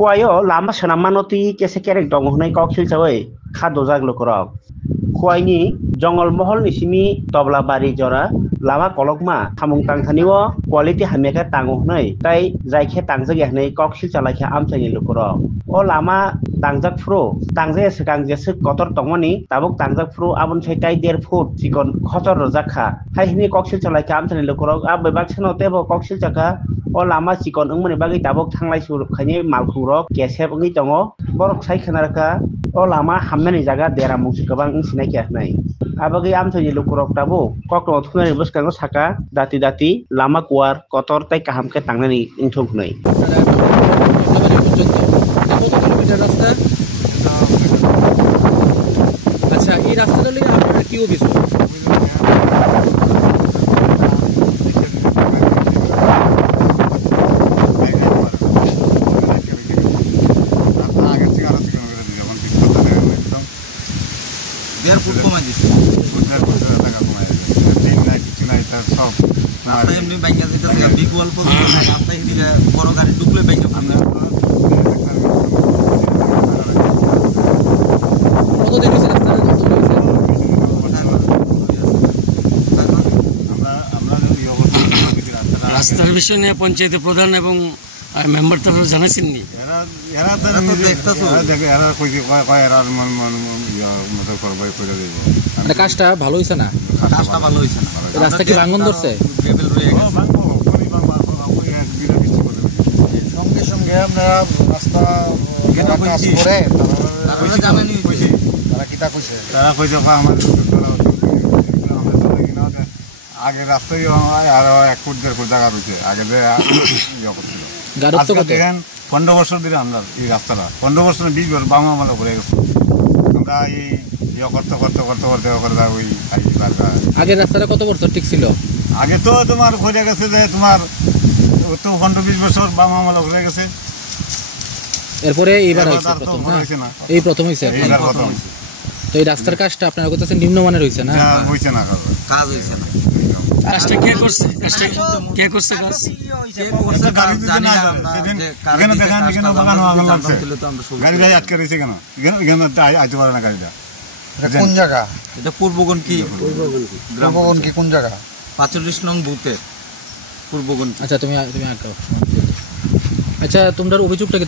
kuayo lama senam manoti kese kerek dong hunai kok silchawai khado jaglo korok kuai ni jongol mohol ni simi tobla bari jora lama kolokma hamung tangthaniwo quality hameka tango hunai tai jaikhe tangjak hunai kok silchalakhe amchani lukorok o lama tangjak fro tangje sekang jesek kotor tongmani tabuk tangjak fro abon sai tai 1.5 foot chikon khotor rojakha hai hini kok silchalakhe amchani lukorok abai baksano tebo kok silchaka o lama chikon wngmani bagui tabuk thanglai sur khaini malkhungrok kesep wngui tongo borok sai khanarka o lama hamnani jaga dera mungsi gobang wngsinai khnai abagui amchani lukorok tabuk kokno thunani bwskango saka dati dati lama kuar kotor tai kaham khe tangnani wngthok hnai আচ্ছা এই রাস্তাটা নিয়ে আপনারা কি অভিযোগ এমনি ব্যাংকে যেটা বিগ ওয়াল রাস্তায় দিকে বড় গাড়ি ঢুকলে ব্যাংকে কতদিন হয়েছে রাস্তার বিষয় নিয়ে পঞ্চায়েত প্রধান এবং মেম্বার তারা জানাইছেননি মানে কাজটা ভালো হয়েছে না কাজটা ভালো হয়েছে না রাস্তা কি ভাঙন ধরছে সঙ্গে সঙ্গে আমরা রাস্তা কাজ করে তারা কিতা কইছে তারা কইছে আগে রাস্তায় আরো 1 ফুট 1.5 ফুট জায়গা রয়েছে আগে যে ইয়ে করছিল দেখেন 15 বছর ধরে আমরা এই রাস্তাটা 15 বছর 20 বছর বাংলা মালা ঘুরে গেছে আমরা এই ইয়ে করতে করতে করতে করতে করতে ওই আগের রাস্তাটা কত বছর ঠিক ছিল আগে তো তোমার ঘুরে গেছে যে তোমার তো 15-20 বছর বাংলা মালা ঘুরে গেছে এরপরে এইবার হইছে এই প্রথম হইছে তো এই রাস্তার কাজটা আপনারা কইতাছেন নিম্নমানের হইছে না হইছে না কাজ হইছে না কাজটা কে করছে কে করছে কাজ জানি না এখানে দেখেন এখানে বাগানো আগুন লাগছে গাড়ি আটকে রয়েছে কেন এখানে আইতে পারে না গাড়িটা কোন জায়গা এটা পূর্বগণ কি কোন জায়গা 45 নং বুথে পূর্বগণ আচ্ছা তুমি আচ্ছা তোমরা অভিযোগটা কি